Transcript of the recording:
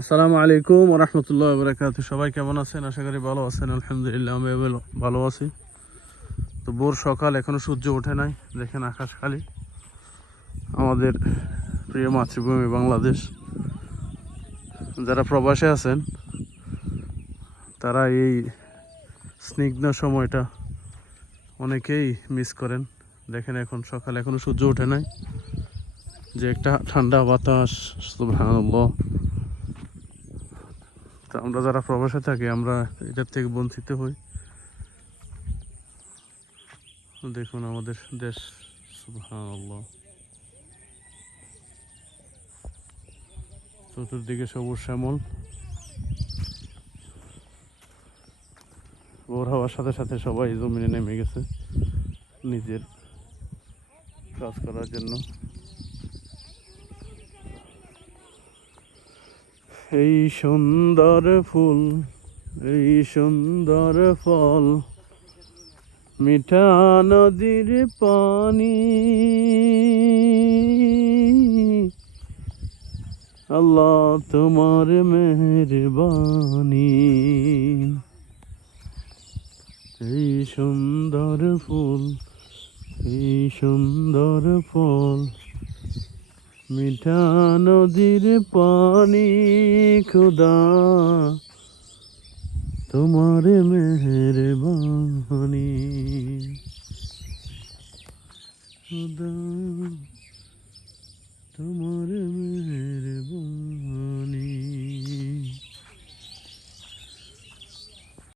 আসসালামু আলাইকুম ওয়া রাহমাতুল্লাহি ওয়া বারাকাতুহু। সবাই কেমন আছেন? আশা করি ভালো আছেন। আলহামদুলিল্লাহ আমি ভালো আছি। তো ভোর সকাল, এখনো সূর্য ওঠে নাই। দেখেন আকাশ খালি। আমাদের প্রিয় মাতৃভূমি বাংলাদেশ। যারা প্রবাসে আছেন তারা এই স্নিগ্ধ সময়টা অনেকেই মিস করেন। দেখেন এখন সকাল, এখনো সূর্য ওঠে নাই, যে একটা ঠান্ডা বাতাস, সুবহানাল্লাহ। তো আমরা যারা প্রবাসে থাকি আমরা এটার থেকে বঞ্চিত হই। দেখুন আমাদের দেশ, সুবহানাল্লাহ। চতুর্দিকে সবুজ শ্যামল। ভোর হওয়ার সাথে সাথে সবাই জমিনে নেমে গেছে নিজের কাজ করার জন্য। এই সুন্দর ফুল, এই সুন্দর ফল, মিঠা নদীর পানি, আল্লাহ তোমার মেহেরবানি। এই সুন্দর ফুল, এই সুন্দর ফল, মিঠা নদীর পানি, খুদা তোমার মেহেরবানি, খুদা